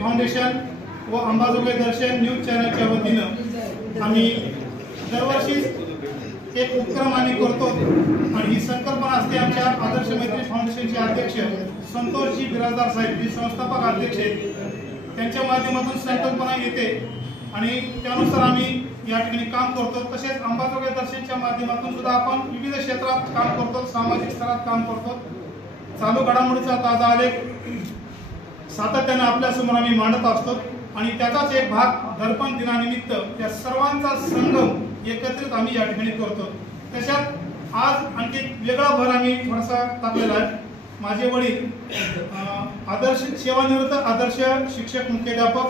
Foundation व अंबाजोगाई दर्शन news चॅनलच्या वतीनं आम्ही दरवर्षी एक उपक्रम आम्ही करतो आणि ही संकल्पना असते आमच्या आदर्श मैत्री फाउंडेशनचे अध्यक्ष संतोषजी बिराजदार साहेब, जे संस्थापक अध्यक्ष आहेत, त्यांच्या माध्यमातून संकल्पना येते आणि त्यानुसार आम्ही या ठिकाणी काम करतो। तसेच अंबाजोगाई दर्शनच्या माध्यमातून सुद्धा आपण विविध क्षेत्रात काम करतो, सामाजिक स्तरात काम करतो। चालू घडामोडीचा ताजा आलेख सातत्याने आपल्या समोर आम्ही मांडत असतो आणि त्याचाच एक भाग दर्पण दिनानिमित्त या सर्वांचा संगम एकत्रित आम्ही या ठिकाणी करतो। तशात आज आणखी वेगळा भर आम्ही थोडासा टाकलेला आहे। माझे वडील आदर्श सेवानिवृत्त आदर्श शिक्षक मुख्याध्यापक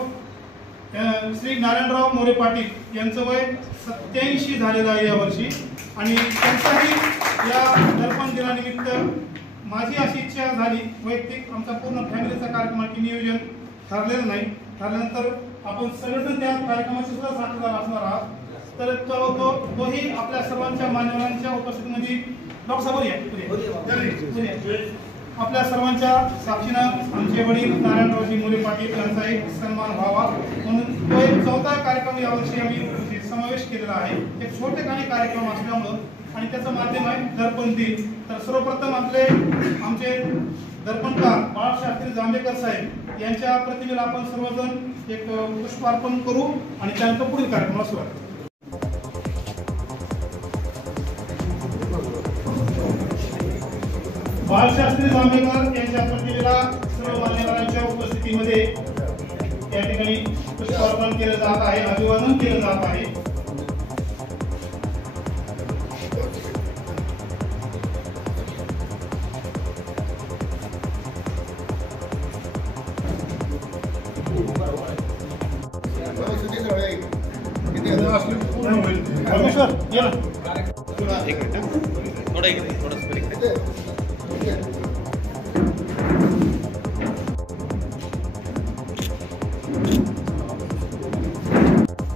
श्री नारायणराव मोरे पाटील यांचं वय 87 झालेलं आहे यावर्षी आणि त्यांचाही या दर्पण दिनानिमित्त माझी अशी इच्छा झाली वैयक्तिक, आमचा पूर्ण फॅमिलीचा कार्यक्रमाचे नियोजन ठरलेलं नाही, ठरल्यानंतर आपण सगळेजण त्या कार्यक्रमाची सुद्धा साक्षीदार असणार आहात। तर तोही आपल्या सर्वांच्या मान्यवरांच्या उपस्थितीमध्ये आपल्या सर्वांच्या साक्षीनं आमचे वडील नारायणरावजी मोरे पाटील यांचा एक सन्मान व्हावा म्हणून तो एक 4था कार्यक्रम यावर्षी आम्ही समावेश केलेला आहे। एक छोटे काही कार्यक्रम असल्यामुळं आणि त्याचं माध्यम आहे दर्पण दिन। तर सर्वप्रथम आमचे दर्पणकार बाळशास्त्री जांभेकर साहेब यांच्या प्रतिमेला आपण सर्वजण एक पुष्पार्पण करू आणि त्यानंतर पुढील कार्यक्रमाला सुरुवात करू। बाळशास्त्री जांभेकर यांच्या प्रतिमेला सर्व मान्यवरांच्या उपस्थितीमध्ये या ठिकाणी पुष्पार्पण केलं जात आहे, अभिवादन केलं जात आहे।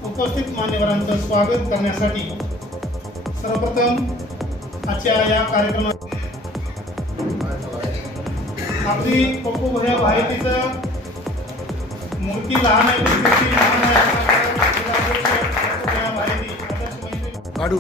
उपस्थित मान्यवरांचं स्वागत करण्यासाठी सर्वप्रथम आजच्या या कार्यक्रमात आपली पप्पू भैया भायतीचं मूर्ती लहान आहे काढू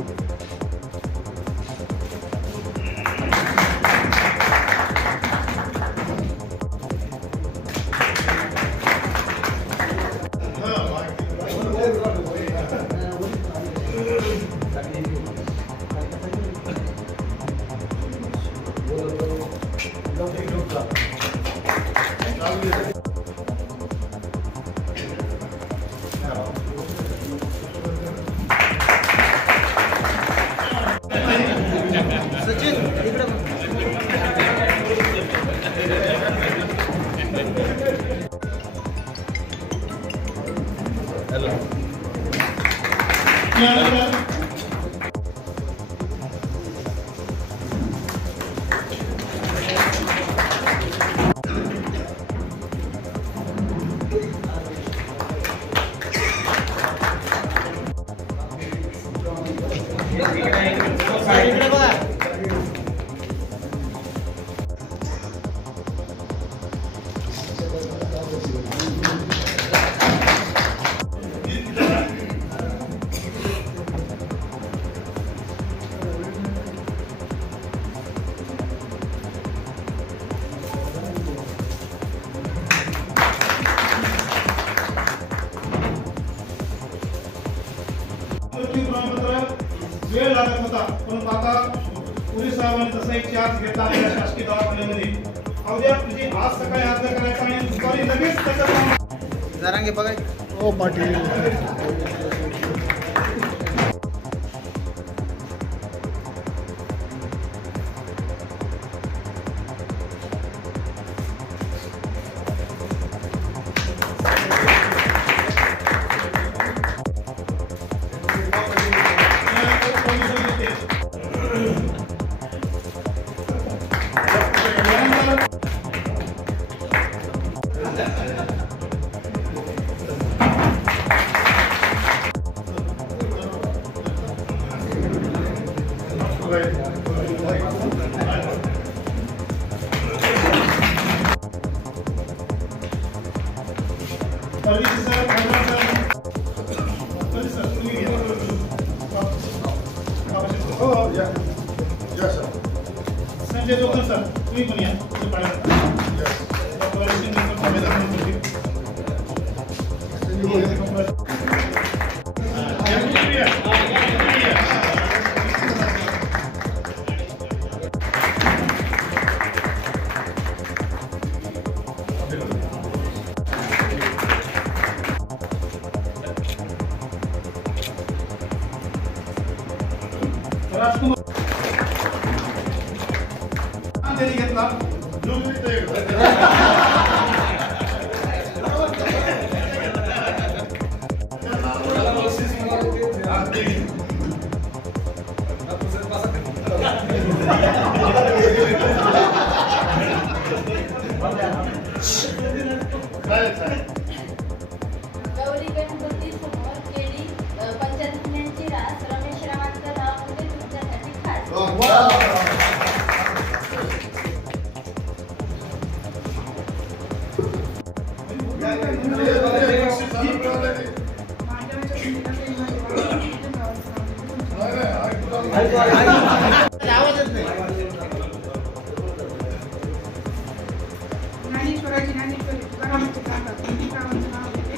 वेळ लागत होता, पण आता पोलीस साहेबांनी तसा एक चार्ज घेतला आपल्या शासकीय दवाखान्यामध्ये। अवघ्या म्हणजे आज सकाळी अर्ज करायचा आणि दुपारी लगेच त्याचं जरांगे बघाय ओ पाटील परदेशी सर, खंडा सर, सर तुम्ही घ्या. हो या या सर. संजय जोकर सर तुम्ही पण या. तुमचं पाहिलं. डॉक्टर शिंदे सर, संविधान मंत्री. राजकुमार त्यांनी घेतला. गौरी गणपती समोर केली पंचज्ञानाची रास रमेश रावांचं नाव म्हणजे तुमच्यासाठी खास. ज्ञानेश्वराची ज्ञानेश्वरी तुकारामांची काका तुकारामांचं नाव घेते.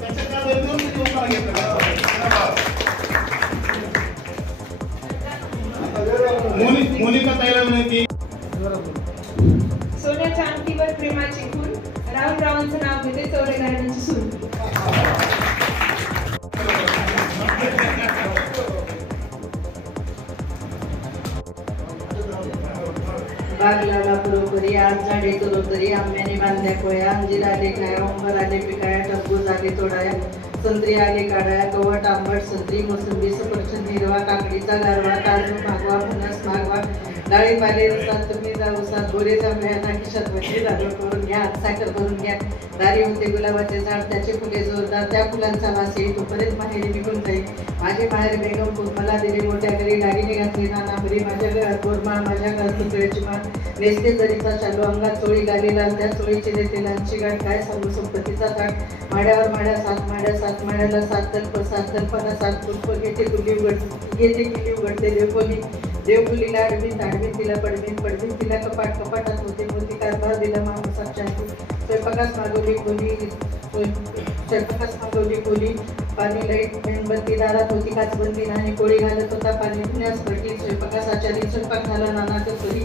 त्याच्या त्या दोन किती उपकार घेतला. मोनिका ताईला विनंती. सोन्याच्या अंगठीवर प्रेमाची खून राहुल रावांचं नाव घेते चौरे घराण्याची सून. बागलाला बरोबरी आज झाडे तोरोबरी आंब्याने बांधल्या कोया अंजीर आले खाया अंबर आले पिकाया टरबूज आले तोडाया संत्री आले काढाया कवट आंबट संत्री मोसंबी सफरचंद हिरवा काकडीचा गारवा काजू मागवा फणस मागवा डाळिंब आले रसात तुम्ही जाऊ सात गोरे जांभळ्यांना खिशात वरची लागवड करून घ्या साखर भरून घ्या दारी होते गुलाबाचे झाड त्याचे फुले जोरदार त्या फुलांचा वास येईल तोपर्यंत माहेरी निघून जाईल माझे माहेर बेगमपूर मला दिली मोठ्या घरी दागिने घातली नानाभरी माझ्या घरात गोरमाळ माझ्या घरात पुतळ्याची मान नेसते तरीचा चालू अंगात चोळी गालीला त्या चोळीची देते लांची गाठ काय सांगू संपत्तीचा ताट माड्यावर माड्या सात माड्याला सात तल्पना सात पुष्प घेते किल्ली उघडते देवपुलीला आडवीन तिला पडवीन तिला कपाटात होते मोती कारभार दिला माणूसात शांती स्वयंपाकास मागवली खोली पाणी लाईट मेणबत्ती दारात होती काचबंदी आणि कोळी घालत होता पाणी पुण्यास भरती स्वयंपाकास आचारी स्वयंपाक झाला नाना कसोरी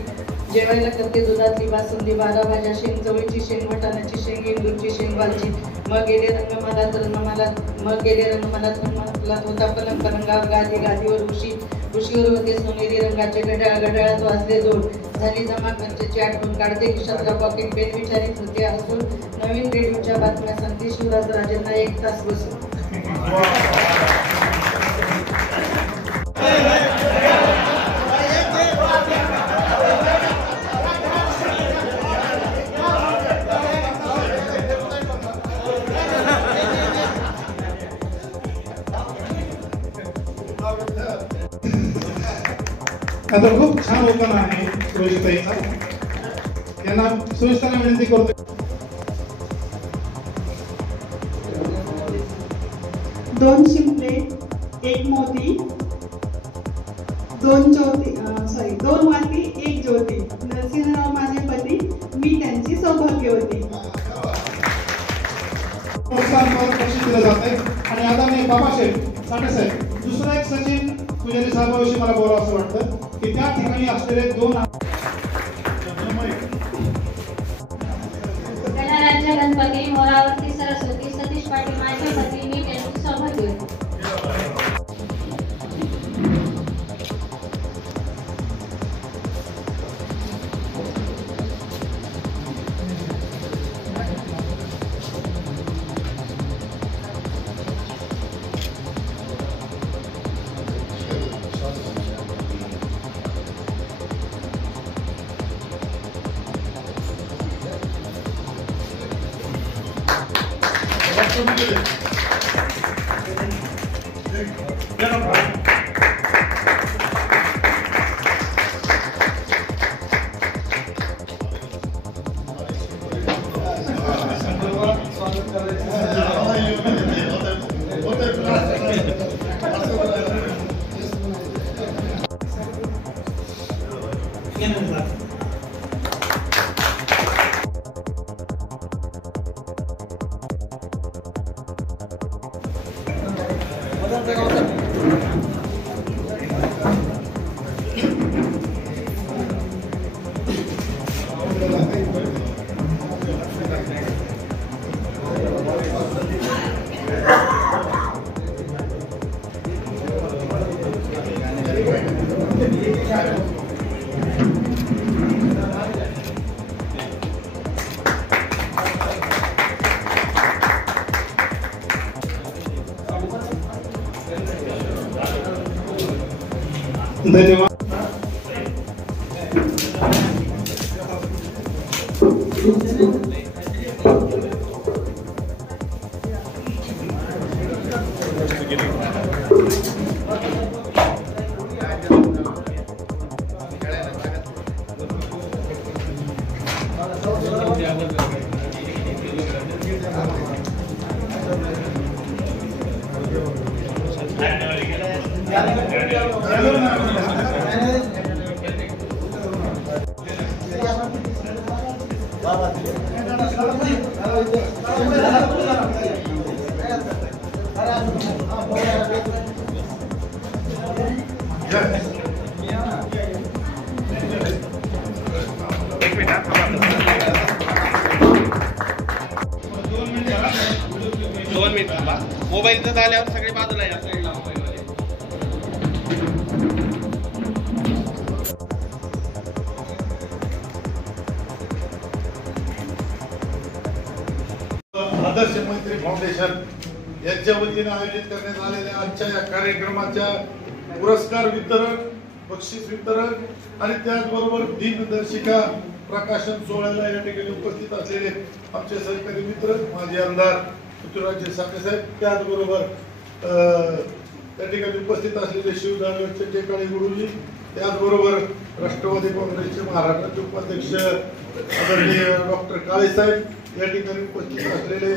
जेवायला करते दुधातली बासुंदी 12 भाज्या शेंग जवळची शेंग मटाण्याची शेंग इंदूरची शेंग वालची मग गेले रंगमालात होता पलंग पलंगावर गादीवर उशीवर होते सोनेरी रंगाचे घड्याळात वाजले जोड झाली जमा खर्चाची आठवण काढते खिशातला पॉकेट पेन विचारित होते असून नवीन रेडिओच्या बातम्या सांगते शिवराज राजांना 1 तास बसून. आता खूप छान ओपन आहे सुरेशताईचा. त्यांना सुरेशताईंना विनंती करतो. 2 शिंपले 1 मोती 2 माती 1 ज्योती नरसिंहराव माझे पती मी त्यांची सौभाग्यवती. प्रोत्साहन बक्षीस दिलं जात आहे आणि आदरणीय बाबासाहेब साठेसाहेब दुसरा एक सचिन पुजारी साहेबांविषयी मला बोलावं असं वाटतं की त्या ठिकाणी असलेले 2 गणराज्य गणपती मोरावरती सरस्वती सतीश पाटील माझे पती मी त्यांची सौभाग्यवती. धन्यवाद. दोन मिनिट थांबा. मोबाईलचं झाल्यावर सगळे बाजूला या. साईडला मोबाईलवाले. आदर्श मैत्री फाउंडेशन यांच्या वतीने आयोजित करण्यात आलेल्या आजच्या या कार्यक्रमाच्या पुरस्कार वितरण, बक्षीस वितरण आणि त्याचबरोबर दिनदर्शिका प्रकाशन सोहळ्याला या ठिकाणी उपस्थित असलेले आमचे सहकारी मित्र माजी आमदार पृथ्वीराज साहेब, त्याचबरोबर त्या ठिकाणी उपस्थित असलेले शिवदानचे काळे गुरुजी, त्याचबरोबर राष्ट्रवादी काँग्रेसचे महाराष्ट्राचे उपाध्यक्ष आदरणीय डॉक्टर काळे साहेब, या ठिकाणी उपस्थित असलेले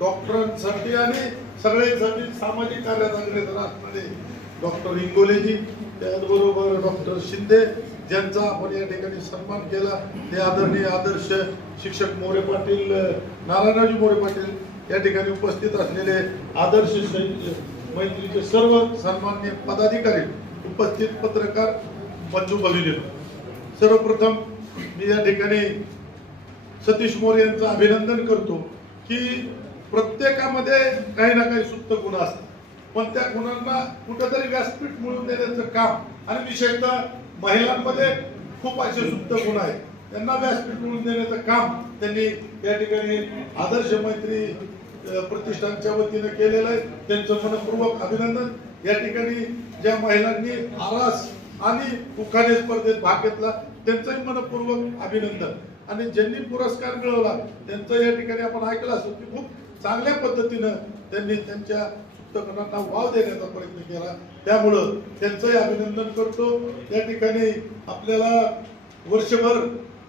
डॉक्टरांसाठी आणि सगळ्यांसाठी सामाजिक कार्यात अग्रेसर असणारे डॉक्टर इंगोलेजी, त्याचबरोबर डॉक्टर शिंदे ज्यांचा आपण या ठिकाणी सन्मान केला, ते आदरणीय आदर्श शिक्षक मोरे पाटील, नारायणराव मोरे पाटील, या ठिकाणी उपस्थित असलेले आदर्श मैत्रीचे सर्व सन्माननीय पदाधिकारी, उपस्थित पत्रकार बंधू भगिनी, सर्वप्रथम मी या ठिकाणी सतीश मोरे यांचं अभिनंदन करतो की प्रत्येकामध्ये काही ना काही सुप्त गुण असतात, पण त्या गुणांना कुठेतरी व्यासपीठ मिळवून देण्याचं काम आणि विशेषतः महिलांमध्ये खूप असे सुप्त गुण आहेत, त्यांना व्यासपीठ मिळवून देण्याचं काम त्यांनी या ठिकाणी आदर्श मैत्री प्रतिष्ठानच्या वतीने केलेलं आहे. त्यांचं मनपूर्वक अभिनंदन. या ठिकाणी ज्या महिलांनी आरास आणि उखाणे स्पर्धेत भाग घेतला त्यांचंही मनपूर्वक अभिनंदन. आणि ज्यांनी पुरस्कार मिळवला त्यांचं या ठिकाणी आपण ऐकलं असेल की खूप चांगल्या पद्धतीनं त्यांनी त्यांच्या सुप्तगुणांना वाव देण्याचा प्रयत्न केला, त्यामुळं त्यांचंही अभिनंदन करतो. या ठिकाणी आपल्याला वर्षभर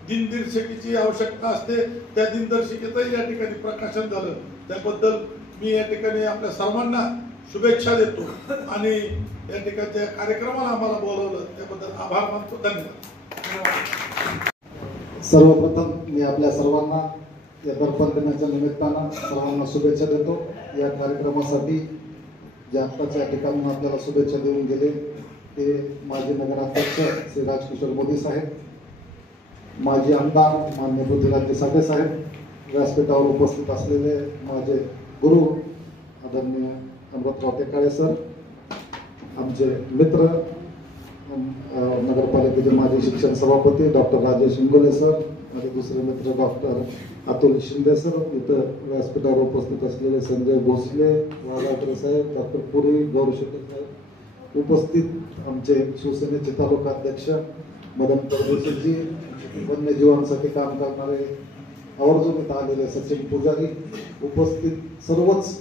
दिनदर्शिकेची आवश्यकता असते, त्या दिनदर्शिकेचंही या ठिकाणी प्रकाशन झालं, त्याबद्दल मी या ठिकाणी आपल्या सर्वांना शुभेच्छा देतो आणि या ठिकाणच्या कार्यक्रमाला आम्हाला बोलवलं त्याबद्दल आभार मानतो. धन्यवाद. सर्वप्रथम मी आपल्या सर्वांना या दर्पण दिनाच्या निमित्तानं सर्वांना शुभेच्छा देतो. या कार्यक्रमासाठी जे आत्ताच्या ठिकाणून आपल्याला शुभेच्छा देऊन गेले ते माजी नगराध्यक्ष श्री राजकिशोर मोदी साहेब, माजी आमदार मान्य पृथ्वीराज साहेब, व्यासपीठावर उपस्थित असलेले माझे गुरु आदरणीय अमृतराव टेकाळे सर, आमचे मित्र नगरपालिकेचे माजी शिक्षण सभापती डॉक्टर राजेश इंगोले सर, माझे दुसरे मित्र डॉक्टर अतुल शिंदे सर, इतर व्यासपीठावर उपस्थित असलेले संजय भोसले, वाघावकर साहेब, डॉक्टर पुरी, गौरव शेट्टी साहेब, उपस्थित आमचे शिवसेनेचे तालुका अध्यक्ष मदन परदेशीजी, वन्यजीवांसाठी काम करणारे आवर्जून इथं आलेले सचिन पुजारी, उपस्थित सर्वच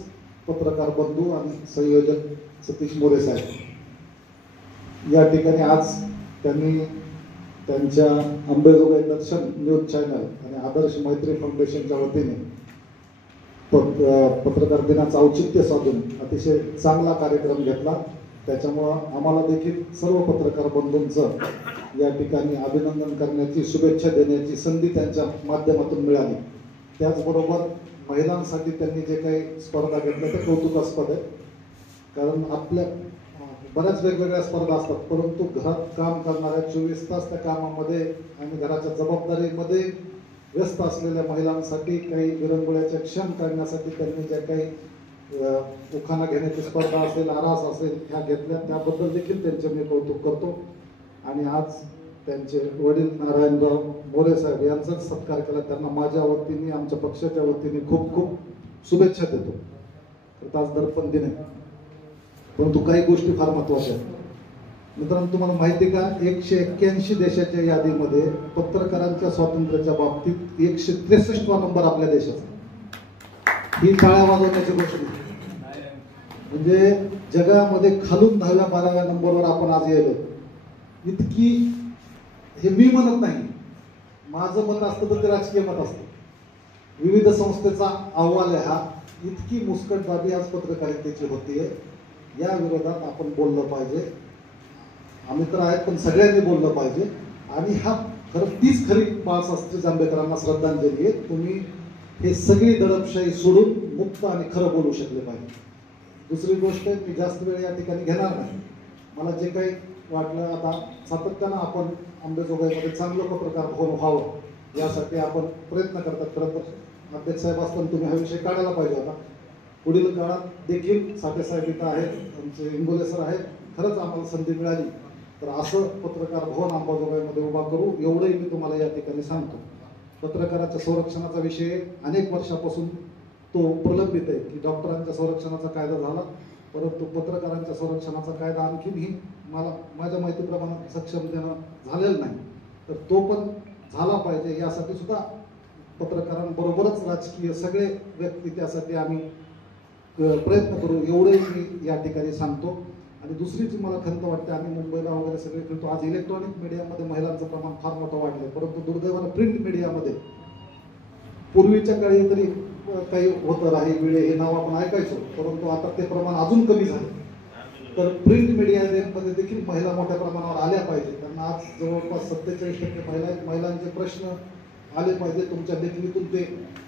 पत्रकार बंधू आणि संयोजक सतीश मोरे साहेब. या ठिकाणी आज त्यांनी त्यांच्या अंबेजोगाई दर्शन न्यूज चॅनल आणि आदर्श मैत्री फाउंडेशनच्या वतीने पत्रकार दिनाचं औचित्य साधून अतिशय चांगला कार्यक्रम घेतला. त्याच्यामुळं आम्हाला देखील सर्व पत्रकार बंधूंचं या ठिकाणी अभिनंदन करण्याची, शुभेच्छा देण्याची संधी त्यांच्या माध्यमातून मिळाली. त्याचबरोबर महिलांसाठी त्यांनी जे काही स्पर्धा घेतल्या ते कौतुकास्पद आहे, कारण आपल्या बऱ्याच वेगवेगळ्या स्पर्धा असतात, परंतु घरात काम करणाऱ्या 24 तास त्या कामामध्ये आणि घराच्या जबाबदारीमध्ये व्यस्त असलेल्या महिलांसाठी काही विरंगुळ्याचे क्षण काढण्यासाठी त्यांनी ज्या काही उखाणा घेण्याची स्पर्धा असेल, आरास असेल, ह्या घेतल्या, त्याबद्दल देखील त्यांचे मी कौतुक करतो. आणि आज त्यांचे वडील नारायणराव मोरे साहेब यांचाच सत्कार केला. त्यांना माझ्या वतीने, आमच्या पक्षाच्या वतीने खूप खूप शुभेच्छा देतो. तर आज दर्पण दिन आहे, परंतु काही गोष्टी फार महत्वाच्या आहेत. मित्रांनो, तुम्हाला माहिती का, 181 देशाच्या यादीमध्ये पत्रकारांच्या स्वातंत्र्याच्या बाबतीत 163वा नंबर आपल्या देशाचा. ही टाळ्या वाजवण्याची गोष्ट नाही. म्हणजे जगामध्ये खालून 10व्या-12व्या नंबरवर आपण आज येलो. इतकी, हे मी म्हणत नाही, माझं मत असतं तर ते राजकीय मत असतं, विविध संस्थेचा अहवाल आहे हा. इतकी मुस्कटबाबी आज पत्रकारितेची होतीये. या विरोधात आपण बोललं पाहिजे. आम्ही तर आहेत, पण सगळ्यांनी बोललं पाहिजे. आणि हा तीच खरी बाळशास्त्री जांभेकरांना श्रद्धांजली आहे. तुम्ही हे सगळी दडपशाही सोडून मुक्त आणि खरं बोलू शकले पाहिजे. दुसरी गोष्ट, मी जास्त वेळ या ठिकाणी घेणार नाही. मला जे काही वाटलं, आता सातत्यानं आपण अंबेजोगाईमध्ये चांगलं पत्रकार व्हावं यासाठी आपण प्रयत्न करतात. खरं तर अध्यक्ष साहेब असताना तुम्ही हा विषय काढायला पाहिजे होता. पुढील काळात देखील साठे साहेब इथं आहेत, आमचे इंगोले सर आहेत. खरंच आम्हाला संधी मिळाली तर असं पत्रकार भवन अंबाजोगाईमध्ये उभा करू, एवढंही मी तुम्हाला या ठिकाणी सांगतो. पत्रकाराच्या संरक्षणाचा विषय अनेक वर्षापासून तो प्रलंबित आहे की डॉक्टरांच्या संरक्षणाचा कायदा झाला, परंतु पत्रकारांच्या संरक्षणाचा कायदा आणखीनही मला माझ्या माहितीप्रमाणे सक्षम देणं झालेलं नाही. तर तो पण झाला पाहिजे, यासाठी सुद्धा पत्रकारांबरोबरच राजकीय सगळे व्यक्ती त्यासाठी आम्ही प्रयत्न करू, एवढे मी या ठिकाणी सांगतो. आणि दुसरी जी मला खंत वाटते, आम्ही मुंबईला वगैरे सगळे फिरतो, आज इलेक्ट्रॉनिक मीडियामध्ये महिलांचं प्रमाण फार मोठं वाढलं, परंतु दुर्दैवानं प्रिंट मीडियामध्ये पूर्वीच्या काळी तरी काही होतं, राही वेळे हे नाव आपण ऐकायचो, परंतु आता ते प्रमाण अजून कमी झालं. तर प्रिंट मीडियामध्ये देखील महिला मोठ्या प्रमाणावर आल्या पाहिजे. त्यांना आज जवळपास 47% महिला आहेत. महिलांचे प्रश्न आले पाहिजे, तुमच्या लेखणीतून ते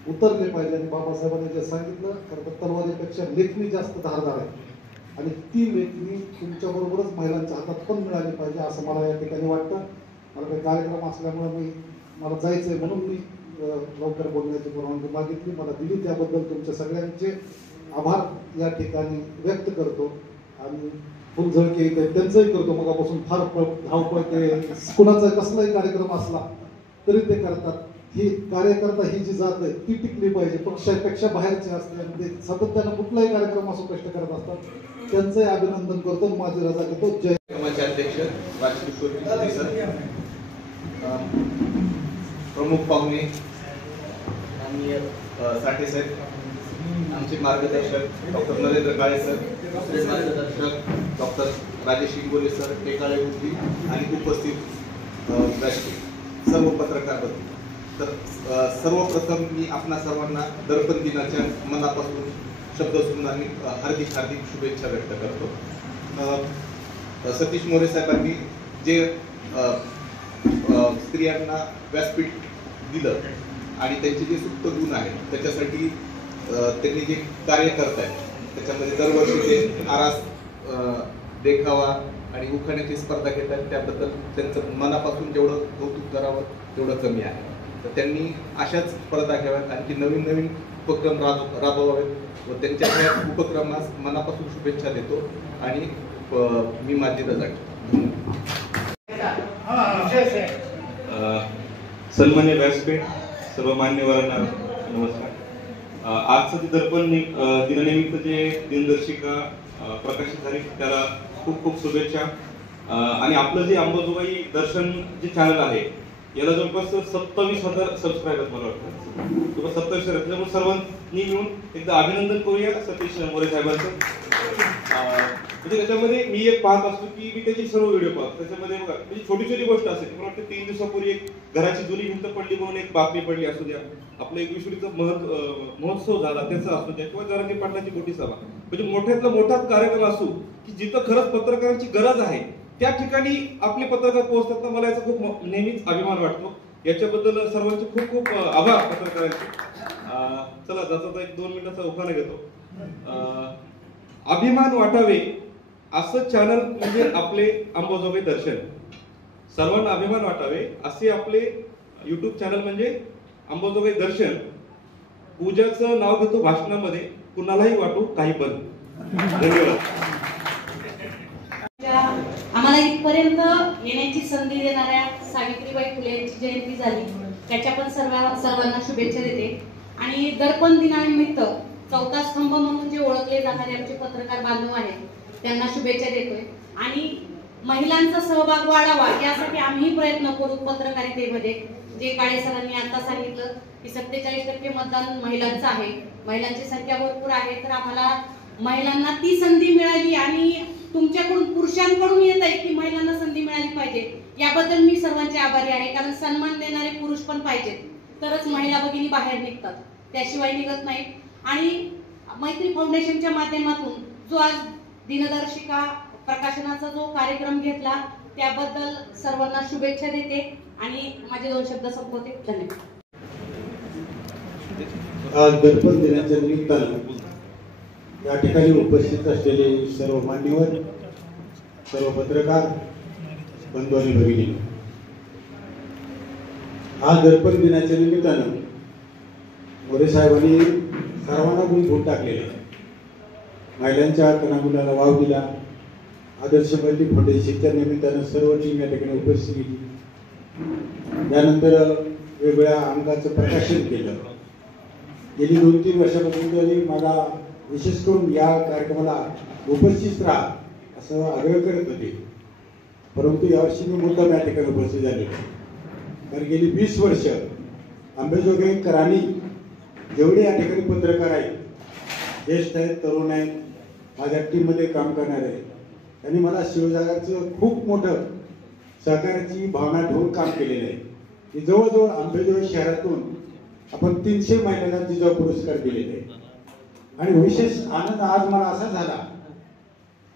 उतरले पाहिजे. आणि बाबासाहेबांनी जे सांगितलं, खरं तर तलवारीपेक्षा लेखणी जास्त धारदार आहे आणि ती लेखणी तुमच्याबरोबरच महिलांच्या हातात पण मिळाली पाहिजे, असं मला या ठिकाणी वाटतं. मला काही कार्यक्रम असल्यामुळे मला जायचं आहे, म्हणून मी लवकर बोलण्याची परवानगी मागितली, मला दिली. त्याबद्दल तुमच्या सगळ्यांचे आभार या ठिकाणी व्यक्त करतो. आणि फुलझळके त्यांचंही करतो, मगापासून फार धावपळ, ते कुणाचा कसलाही कार्यक्रम असला तरी ते करतात. ही कार्यकर्ता ही जी जात आहे ती टिकली पाहिजे, पक्षापेक्षा बाहेरचे असते आणि ते सातत्यानं कुठलाही कार्यक्रम असो कष्ट करत असतात. त्यांचंही अभिनंदन करतो, माझी रजा घेतो. जय. अध्यक्ष राजकिशोर सर, प्रमुख पाहुणे माननीय साठे साहेब, आमचे मार्गदर्शक डॉक्टर नरेंद्र काळे सर, दुसरे मार्गदर्शक डॉक्टर राजेश इंगोले सर, टेकाळे बुद्धी आणि उपस्थित सर्व पत्रकार बंधू. तर सर्वप्रथम मी आपणा सर्वांना दर्पण दिनाच्या मनापासून शब्दसुमन आणि हार्दिक हार्दिक शुभेच्छा व्यक्त करतो. सतीश मोरे साहेबांनी जे स्त्रियांना व्यासपीठ दिलं आणि त्यांचे जे सुप्त गुण आहेत त्याच्यासाठी त्यांनी जे कार्य करत आहेत त्याच्यामध्ये दरवर्षी ते आरास, देखावा आणि उखाण्याची स्पर्धा घेतात, त्याबद्दल त्यांचं मनापासून जेवढं कौतुक करावं तेवढं कमी आहे. तर त्यांनी अशाच स्पर्धा घ्याव्यात, आणखी नवीन नवीन उपक्रम राबवावेत व त्यांच्या त्या उपक्रमास मनापासून शुभेच्छा देतो आणि मी माझी रजा घेतो. सन्मान्य व्यासपीठ, सर्व मान्यवरांना नमस्कार. आजचं ते दर्पण दिनानिमित्त जे दिनदर्शिका प्रकाशित झाली त्याला खूप खूप शुभेच्छा. आणि आपलं जे अंबाजोगाई दर्शन जे चॅनल आहे याला जवळपास 27,000 सबस्क्रायबर मला वाटतं, 27,000. त्यामुळे सर्वांनी मिळून एकदा अभिनंदन करूया सतीश मोरे साहेबांचं. म्हणजे त्याच्यामध्ये मी एक पाहत असतो की मी त्याचे सर्व व्हिडिओ पाहतो. त्याच्यामध्ये बघा म्हणजे छोटी छोटी गोष्ट असते. मला वाटतं 3 दिवसापूर्वी एक घराची जुनी भिंत पडली म्हणून एक बातमी पडली असू द्या, आपलं 21वीचा महोत्सव झाला त्याचा असू द्या, किंवा जरांगे पाटलाची मोठी सभा, म्हणजे मोठ्यातला मोठाच कार्यक्रम असू की जिथं खरंच पत्रकारांची गरज आहे त्या ठिकाणी आपले पत्रकार पोहोचतात ना, मला याचा खूप नेहमीच अभिमान वाटतो. याच्याबद्दल सर्वांचे खूप खूप आभार पत्रकारांचे. चला जाता एक 2 मिनिटाचा उखाणा घेतो. अभिमान वाटावे असं चॅनल म्हणजे आपले अंबाजोगाई दर्शन. सर्वांना अभिमान वाटावे असे आपले YouTube चॅनल म्हणजे अंबाजोगाई दर्शन पूजाचं नाव घेतो भाषणामध्ये, कुणालाही वाटू काही पण. धन्यवाद. आम्हाला इथपर्यंत येण्याची संधी देणाऱ्या सावित्रीबाई फुले यांची जयंती झाली, त्याच्या पण सर्वांना शुभेच्छा देते. आणि दर्पण दिनानिमित्त चौथा स्तंभ म्हणून जे ओळखले जाणारे आमचे पत्रकार बांधव आहेत त्यांना शुभेच्छा देतोय. आणि महिलांचा सहभाग वाढावा यासाठी आम्ही प्रयत्न करू पत्रकारितेमध्ये. जे काळे सरांनी आता सांगितलं की 47% मतदान महिलांचं आहे, महिलांची संख्या भरपूर आहे, तर आम्हाला महिलांना ती संधी मिळाली आणि तुमच्याकडून पुरुषांकडून येत आहे की महिलांना संधी मिळाली पाहिजे, याबद्दल मी सर्वांचे आभारी आहे. कारण सन्मान देणारे पुरुष पण पाहिजेत, तरच महिला भगिनी बाहेर निघतात, त्याशिवाय निघत नाहीत. आणि मैत्री फाउंडेशनच्या माध्यमातून जो आज दिनदर्शिका प्रकाशनाचा जो कार्यक्रम घेतला त्याबद्दल सर्वांना शुभेच्छा देते आणि माझे 2 शब्द संपवते. धन्यवाद. आज दर्पण दिनाच्या निमित्तानं या ठिकाणी उपस्थित असलेले सर्व मान्यवर, सर्व पत्रकार बंधू आणि भगिनी, आज दर्पण दिनाच्या निमित्तानं मोरे साहेबांनी सर्वांना गुण टाकलेले, महिलांच्या कणामुलाला वाव दिला. आदर्श मैत्री फाउंडेशनच्या निमित्तानं सर्व टीम या ठिकाणी उपस्थित केली. त्यानंतर वेगवेगळ्या अंगाचं प्रकाशन केलं. गेली 2-3 वर्षापासून तरी मला विशेष करून या कार्यक्रमाला उपस्थित राहा असं आग्रह करत होते, परंतु यावर्षी मी मुद्दाम या ठिकाणी उपस्थित झाले. कारण गेली 20 वर्ष अंबाजोगाईकरांनी जेवढे या ठिकाणी पत्रकार आहेत, ज्येष्ठ आहेत, तरुण आहेत, माझ्या टीममध्ये काम करणारे आहेत, त्यांनी मला शिवसागरचं खूप मोठं सहकार्याची भावना ठेवून काम केलेलं आहे. की जवळजवळ अंबाजोगाई शहरातून आपण 300 महिलांना तिचा पुरस्कार दिलेले आहे. आणि विशेष आनंद आज मला असा झाला,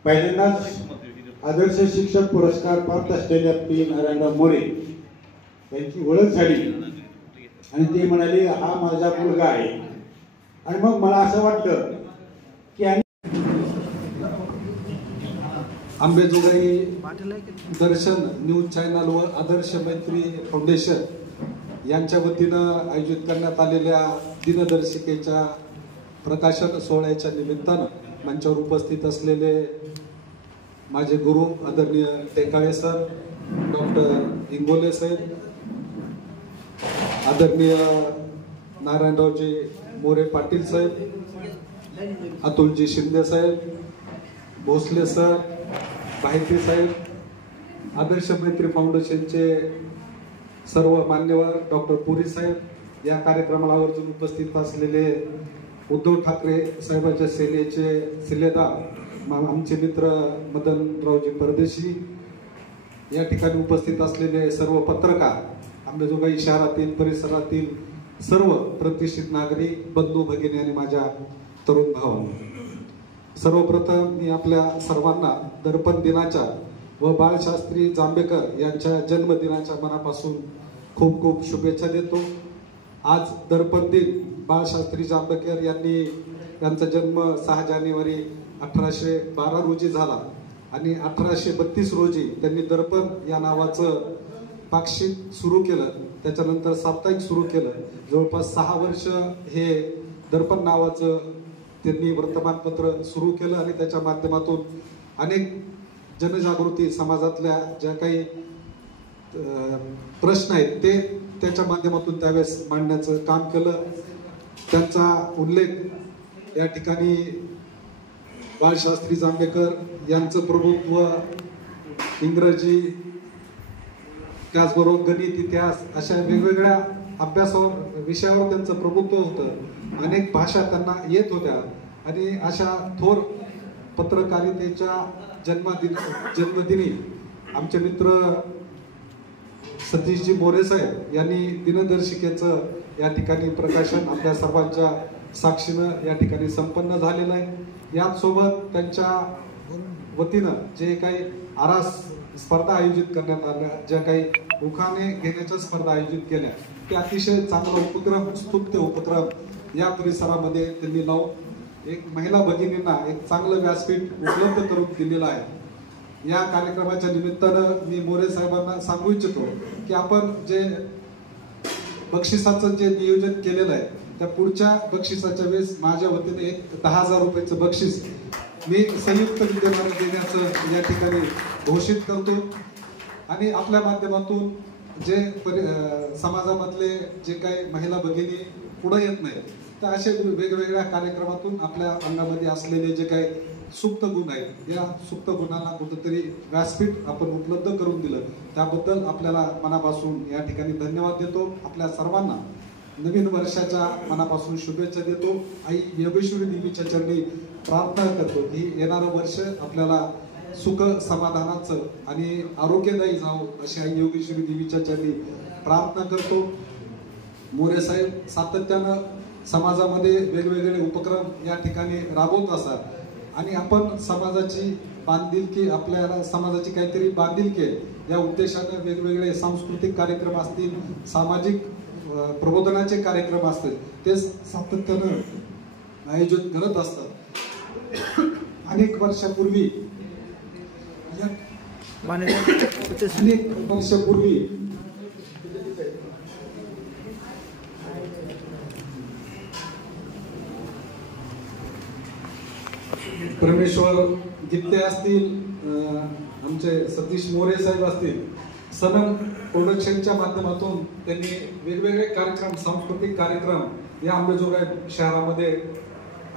पहिल्यांदाच आदर्श शिक्षक पुरस्कार प्राप्त असलेल्या पी नारायणराव मोरे यांची ओळख झाली आणि ते म्हणाले हा माझा मुलगा आहे. आणि मग मला असं वाटलं की अंबाजोगाई दर्शन न्यूज चॅनल व आदर्श मैत्री फाउंडेशन यांच्या वतीनं आयोजित करण्यात आलेल्या दिनदर्शिकेच्या प्रकाशन सोहळ्याच्या निमित्तानं मंचावर उपस्थित असलेले माझे गुरु आदरणीय टेकाळे सर, डॉक्टर इंगोले साहेब, आदरणीय नारायणरावजी मोरे पाटील साहेब, अतुलजी शिंदे साहेब, भोसले सर, बाहिती साहेब, आदर्श मैत्री फाउंडेशनचे सर्व मान्यवर, डॉक्टर पुरी साहेब, या कार्यक्रमाला आवर्जून उपस्थित असलेले उद्धव ठाकरे साहेबांच्या सेनेचे सिलेदार आमचे मित्र मदनरावजी परदेशी, या ठिकाणी उपस्थित असलेले सर्व पत्रकार, अंबाजोगाई शहरातील परिसरातील सर्व प्रतिष्ठित नागरिक, बंधू भगिनी आणि माझ्या तरुण भावांनो, सर्वप्रथम मी आपल्या सर्वांना दर्पण दिनाच्या व बाळशास्त्री जांभेकर यांच्या जन्मदिनाच्या मनापासून खूप खूप शुभेच्छा देतो. आज दर्पण दिन बाळशास्त्री जांभेकर यांचा जन्म 6 जानेवारी 1812 रोजी झाला आणि 1832 रोजी त्यांनी दर्पण या नावाचं पाक्षिक सुरू केलं. त्याच्यानंतर साप्ताहिक सुरू केलं. जवळपास 6 वर्ष हे दर्पण नावाचं त्यांनी वर्तमानपत्र सुरू केलं आणि त्याच्या माध्यमातून अनेक जनजागृती, समाजातल्या ज्या काही प्रश्न आहेत ते त्याच्या माध्यमातून त्यावेळेस मांडण्याचं काम केलं. त्यांचा उल्लेख या ठिकाणी बाळशास्त्री जांभेकर यांचं प्रभुत्व, इंग्रजी, त्याचबरोबर गणित, इतिहास अशा वेगवेगळ्या विषयावर त्यांचं प्रभुत्व होतं. अनेक भाषा त्यांना येत होत्या आणि अशा थोर पत्रकारितेच्या जन्मदिनी आमचे मित्र सतीशजी मोरे साहेब यांनी दिनदर्शिकेचं या ठिकाणी प्रकाशन आपल्या सर्वांच्या साक्षीनं या ठिकाणी संपन्न झालेलं आहे. याचसोबत त्यांच्या वतीनं जे काही आरास स्पर्धा आयोजित करण्यात आल्या, ज्या काही उखाणे घेण्याच्या स्पर्धा आयोजित केल्या, ते अतिशय चांगला उपक्रम, स्तुत्य उपक्रम या परिसरामध्ये त्यांनी लावून एक महिला भगिनींना एक चांगलं व्यासपीठ उपलब्ध करून दिलेलं आहे. या कार्यक्रमाच्या निमित्तानं मी मोरे साहेबांना सांगू इच्छितो की आपण जे बक्षिसाचं जे नियोजन केलेलं आहे त्या पुढच्या बक्षिसाच्या वेळेस माझ्या वतीने एक 10,000 रुपयाचं बक्षीस मी संयुक्त विद्यमान देण्याचं या ठिकाणी घोषित करतो. आणि आपल्या माध्यमातून जे समाजामधले जे काही महिला भगिनी पुढे येत नाहीत तर असे वेगवेगळ्या कार्यक्रमातून आपल्या अंगामध्ये असलेले जे काही सुप्त गुण आहेत या सुप्त गुणांना कुठेतरी व्यासपीठ आपण उपलब्ध करून दिलं त्याबद्दल आपल्याला मनापासून या ठिकाणी धन्यवाद देतो. आपल्या सर्वांना नवीन वर्षाच्या मनापासून शुभेच्छा देतो. आई योगेश्वरी देवीच्या चरणी प्रार्थना करतो की येणारं वर्ष आपल्याला सुख समाधानाचं आणि आरोग्यदायी जावं अशी आई योगेश्वरी देवीच्या चरणी प्रार्थना करतो. मोरे साहेब सातत्यानं समाजामध्ये वेगवेगळे उपक्रम या ठिकाणी राबवत असतात आणि आपण समाजाची बांधिलकी आपल्याला समाजाची काहीतरी बांधिलकी आहे या उद्देशाने वेगवेगळे सांस्कृतिक कार्यक्रम असतील सामाजिक प्रबोधनाचे कार्यक्रम असतील ते सातत्यानं आयोजित करत असतात. अनेक वर्षापूर्वी परमेश्वर जित्ते असतील आमचे सतीश मोरे साहेब असतील सनम प्रोडक्शनच्या माध्यमातून त्यांनी वेगवेगळे कार्यक्रम सांस्कृतिक कार्यक्रम या अंबेजोगाई शहरामध्ये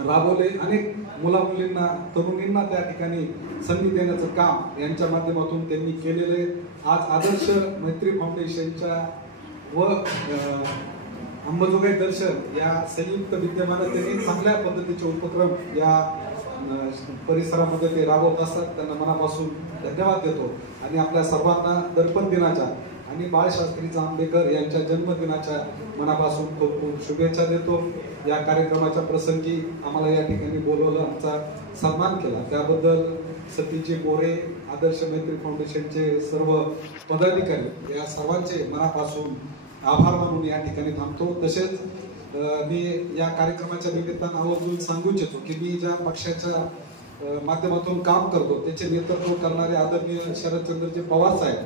राबवले. अनेक मुलामुलींना तरुणींना त्या ठिकाणी संधी देण्याचं काम यांच्या माध्यमातून त्यांनी केलेले. आज आदर्श मैत्री फाउंडेशनच्या व अंबाजोगाई दर्शन या संयुक्त विद्यमानात त्यांनी चांगल्या पद्धतीचे उपक्रम या परिसरामध्ये ते राबवत असतात. त्यांना मनापासून धन्यवाद देतो आणि आपल्या सर्वांना दर्पण दिनाच्या आणि बाळशास्त्री जांभेकर यांच्या जन्मदिनाच्या मनापासून खूप खूप शुभेच्छा देतो. या कार्यक्रमाच्या प्रसंगी आम्हाला या ठिकाणी बोलवलं आमचा सन्मान केला त्याबद्दल सतीजी मोरे आदर्श मैत्री फाउंडेशनचे सर्व पदाधिकारी या सर्वांचे मनापासून आभार मानून या ठिकाणी थांबतो. तसेच मी या कार्यक्रमाच्या निमित्तानं आवर्जून सांगू इच्छितो की मी ज्या पक्षाच्या माध्यमातून काम करतो त्याचे नेतृत्व करणारे आदरणीय शरदचंद्रजी पवार साहेब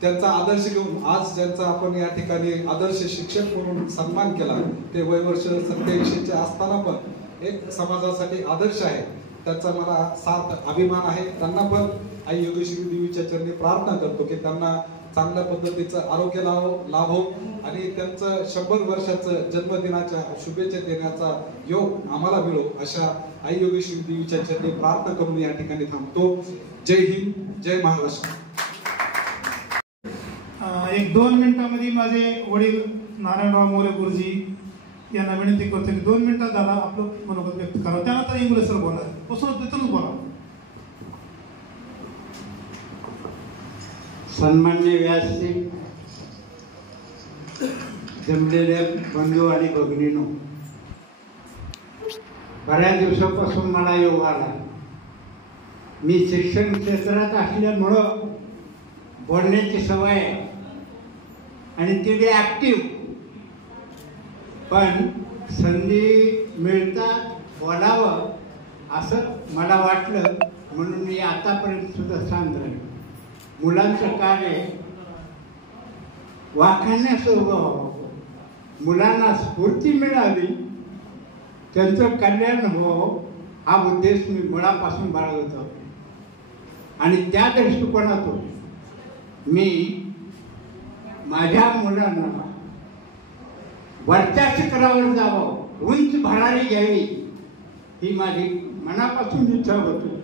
त्यांचा आदर्श घेऊन आज ज्यांचा आपण या ठिकाणी आदर्श शिक्षक म्हणून सन्मान केला ते वयवर्ष 87 असताना पण एक समाजासाठी आदर्श आहे त्याचा मला सार्थ अभिमान आहे. त्यांना पण आई योगेश्वरी देवीच्या चरणी प्रार्थना करतो की त्यांना चांगल्या पद्धतीचं आरोग्य लाभो आणि त्यांचं 100 वर्षाचं जन्मदिनाच्या शुभेच्छा देण्याचा योग आम्हाला मिळो अशा आई योगेश्वरी देवीच्या चरणी प्रार्थना करून या ठिकाणी थांबतो. जय हिंद जय महाराष्ट्र. 1-2 मिनिटांमध्ये माझे वडील नारायणराव मोरे गुरुजी यांना विनंती करतो की 2 मिनिटात दादा आपलं मनोगत व्यक्त करा त्यानंतर इंगळे सर बोला बसून तिथूनच बोला. सन्मान्य व्यासपीठ जमलेल्या बंधू आणि भगिनींनो बऱ्याच दिवसापासून मला योग आला. मी शिक्षण क्षेत्रात असल्यामुळं बोलण्याची सवय आहे आणि ती बी ॲक्टिव्ह पण संधी मिळतात बोलावं असं मला वाटलं म्हणून मी आतापर्यंत सुद्धा शांत राहिलो. मुलांचं कार्य वाखाणण्याचं उभं व्हावं मुलांना स्फूर्ती मिळावी त्यांचं कल्याण व्हावं हा उद्देश मी मुळापासून बाळगत होतो आणि त्या दृष्टिकोनातून मी माझ्या मुलांना वरच्या शिखरावर जावं उंच भरारी घ्यावी ही माझी मनापासून इच्छा होती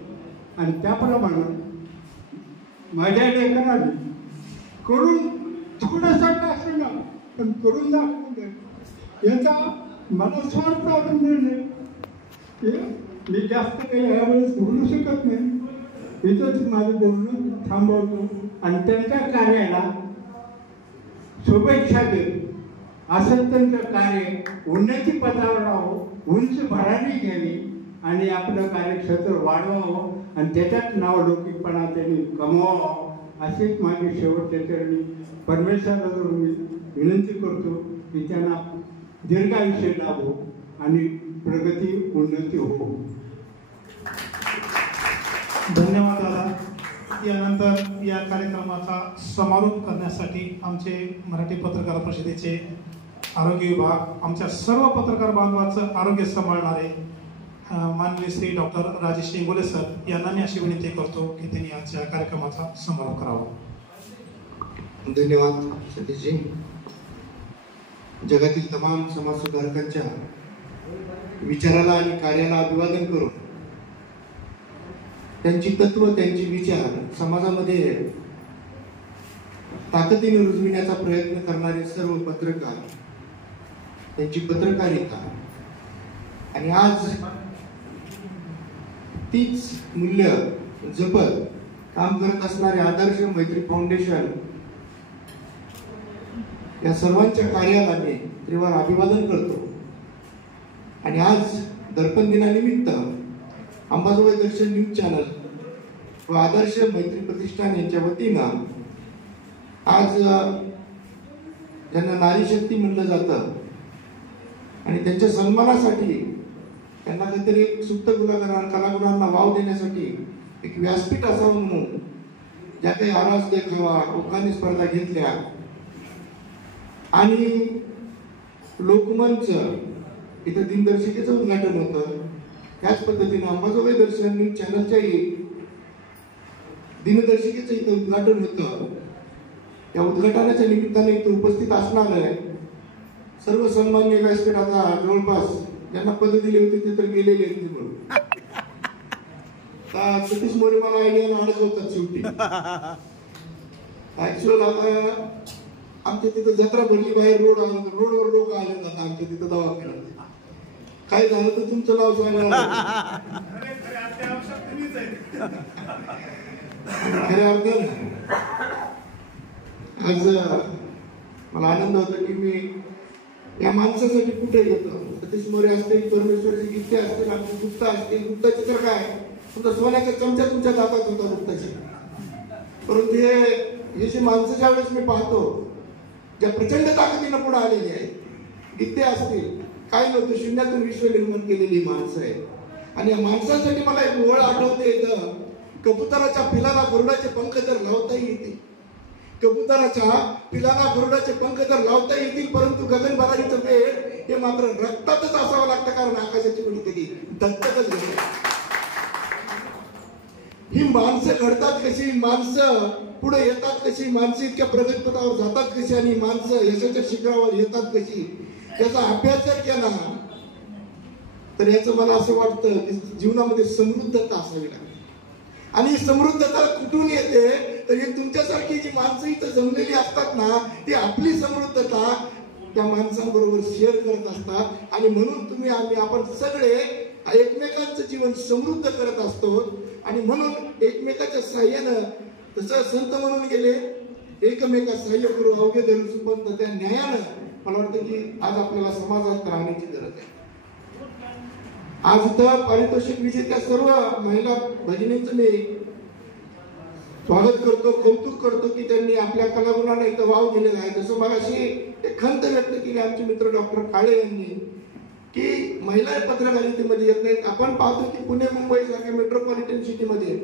आणि त्याप्रमाणे माझ्या लेखनाने करून थोडंसं असं ना पण करून दाखवलं याचा मला स्वार्थ आनंद नाही. मी जास्त काही यावेळेस बोलू शकत नाही इथंच माझं बोलणं थांबवतो आणि त्यांच्या कार्याला शुभेच्छा देत असं त्यांचं कार्य उन्नती पदावर राहावं उंच भरारी घ्यावी आणि आपलं कार्यक्षेत्र वाढवावं आणि त्याच्यात नावलौकिकपणा त्यांनी कमवावं अशीच माझी शेवटच्या चरणी परमेश्वराला मी विनंती करतो की त्यांना दीर्घायुष्य लाभो आणि प्रगती उन्नती हो. धन्यवाद दादा. यानंतर या कार्यक्रमाचा समारोप करण्यासाठी आमचे मराठी पत्रकार परिषदेचे आरोग्य विभाग, आमच्या सर्व पत्रकार बांधवांचं आरोग्य सांभाळणारे माननीय श्री डॉक्टर राजेश इंगोले सर यांना मी अशी विनंती करतो की त्यांनी आजच्या कार्यक्रमाचा समारोप करावा. धन्यवाद सतीशजी. जगातील तमाम समाजसुधारकांच्या विचाराला आणि कार्याला अभिवादन करून त्यांची तत्व, त्यांची विचार समाजामध्ये ताकदीने रुजविण्याचा प्रयत्न करणारे सर्व पत्रकार, त्यांची पत्रकारिता आणि आज तीच मूल्य जपत काम करत असणारे आदर्श मैत्री फाउंडेशन या सर्वांच्या कार्याला मी त्रिवार अभिवादन करतो. आणि आज दर्पण दिनानिमित्त अंबाजोगाई दर्शन न्यूज चॅनल व आदर्श मैत्री प्रतिष्ठान यांच्या वतीनं आज ज्यांना नारी शक्ती म्हणलं जातं आणि त्यांच्या सन्मानासाठी त्यांना काहीतरी एक सुप्त कलागुणांना वाव देण्यासाठी एक व्यासपीठ असावं म्हणून ज्या काही आरास देखावा, ओकानी स्पर्धा घेतल्या आणि लोकमंच इथं दिनदर्शिकेचं उद्घाटन होतं. त्याच पद्धतीने अंबाजोगाई दर्शन न्यूज चॅनलच्याही दिनदर्शिकेचं इथं उद्घाटन होतं. या उद्घाटनाच्या निमित्ताने इथं उपस्थित असणार आहे सर्व सन्माननीय व्यासपीठाचा जवळपास ज्यांना पद दिली होती ते तर गेलेले आहेत म्हणून. सतीश मोरे मला आयडिया अडकवतात शेवटी. ऍक्च्युअल आता आमच्या तिथं जत्रा भरली, बाहेर रोडवर लोक आले जातात आमच्या तिथं दवाखान्यात. काय झालं तर तुमचं नाव सांगा. खऱ्या अर्थानं आज मला आनंद होता की मी या माणसासाठी कुठे घेतो. सतीश मोरे असतील, परमेश्वरची गीते असतील, आमची गुप्ता असतील. गुप्ताची तर काय तुमचा सोन्याचा चमचा तुमच्या हातात होता गुप्ताची. परंतु हे जे माणसं ज्या वेळेस मी पाहतो ज्या प्रचंड ताकदीनं पुढे आलेली आहे, गीते असतील, काही लोक शून्यातून विश्व निर्माण केलेली माणसं आहेत. आणि या माणसांसाठी मला एक ओळ आठवते येतं, कबुतराच्या पिलाला गरुडाचे पंख तर लावताही येतील. कबुतराच्या पिलाला गरुडाचे पंख तर लावता येतील, परंतु गगनभरारीचं वेळ हे मात्र रक्तातच असावं लागतं, कारण आकाशाची वेळी कधी दत्तकच घेतली. ही माणसं घडतात कशी, माणसं पुढे येतात कशी, माणसं इतक्या प्रगतपथावर जातात कशी आणि माणसं यशाच्या शिखरावर येतात कशी, याचा अभ्यास जर केला तर याचं मला असं वाटतं की जीवनामध्ये समृद्धता असावी लागते. आणि ही समृद्धता कुठून येते तर ही तुमच्यासारखी जी माणसं इथं जमलेली असतात ना, ती आपली समृद्धता त्या माणसांबरोबर शेअर करत असतात. आणि म्हणून तुम्ही आपण सगळे एकमेकांचं जीवन समृद्ध करत असतो. आणि म्हणून एकमेकाच्या साह्यानं तसं संत म्हणून गेले, एकमेका सहाय्य करू अवघे धरू सुपंत, त्या न्यायानं मला वाटतं की आज आपल्याला समाजात राहण्याची गरज आहे. आज तर पारितोषिक विजेत्या सर्व महिला भगिनींचं मी स्वागत करतो, कौतुक करतो की त्यांनी आपल्या कलागुणांना इथं वाव दिलेला आहे. जसं मगाशी एक खंत व्यक्त केली आमचे मित्र डॉक्टर काळे यांनी की महिला पत्रकारितेमध्ये येत नाहीत. आपण पाहतो की पुणे मुंबई सारख्या मेट्रोपॉलिटन सिटीमध्ये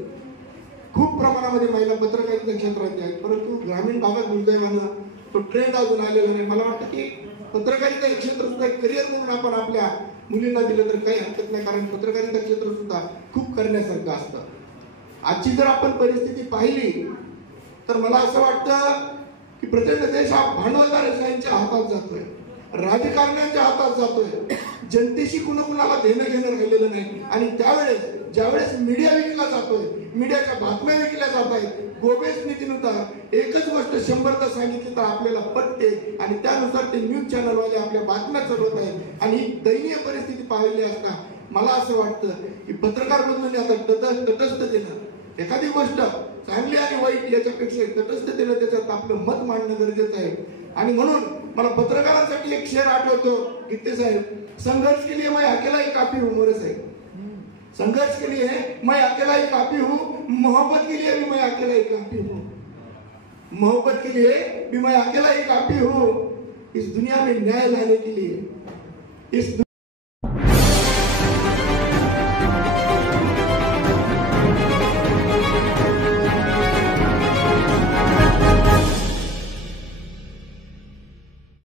खूप प्रमाणामध्ये महिला पत्रकारिता क्षेत्रात आहेत, परंतु ग्रामीण भागात दुर्दैवानं तो ट्रेंड अजून आलेला नाही. मला वाटतं की पत्रकारिता हे क्षेत्र सुद्धा एक करिअर म्हणून आपण आपल्या मुलींना दिलं तर काही हरकत नाही, कारण पत्रकारिता क्षेत्र सुद्धा खूप करण्यासारखं असतं. आजची जर आपण परिस्थिती पाहिली तर मला असं वाटतं की प्रचंड देश हा भांडवलदारांच्या हातात जातोय, राजकारण्यांच्या हातात जातोय, जनतेशी कुणाला देणं घेणं राहिलेलं नाही. आणि त्यावेळेस ज्यावेळेस मीडिया विकला जातोय, मीडियाच्या बातम्या विकल्या जात आहेत, गोबेस नीतीनुसार एकच गोष्ट 100दा सांगितली तर आपल्याला पटते आणि त्यानुसार ते न्यूज चॅनलवाले आपल्या बातम्या चढवत आहेत. आणि दयनीय परिस्थिती पाहिली असता मला असं वाटतं की पत्रकार बदलून आता तटस्थतेनं एखादी गोष्ट चांगली आणि वाईट याच्यापेक्षा तटस्थतेनं त्याच्यात आपलं मत मांडणं गरजेचं आहे. आणि म्हणून मला पत्रकारांसाठी एक शेर आठवतो, गीते साहेब, संघर्ष के लिए मैं अकेला ही काफी हूं. मोरे साहेब, संघर्ष के लिए मैं अकेला ही काफी हूं, मोहब्बत के लिए भी मैं अकेला ही काफी हूं. मोहब्बत के लिए भी मैं अकेला ही काफी हूं. इस दुनिया में न्याय लाने के लिए, इस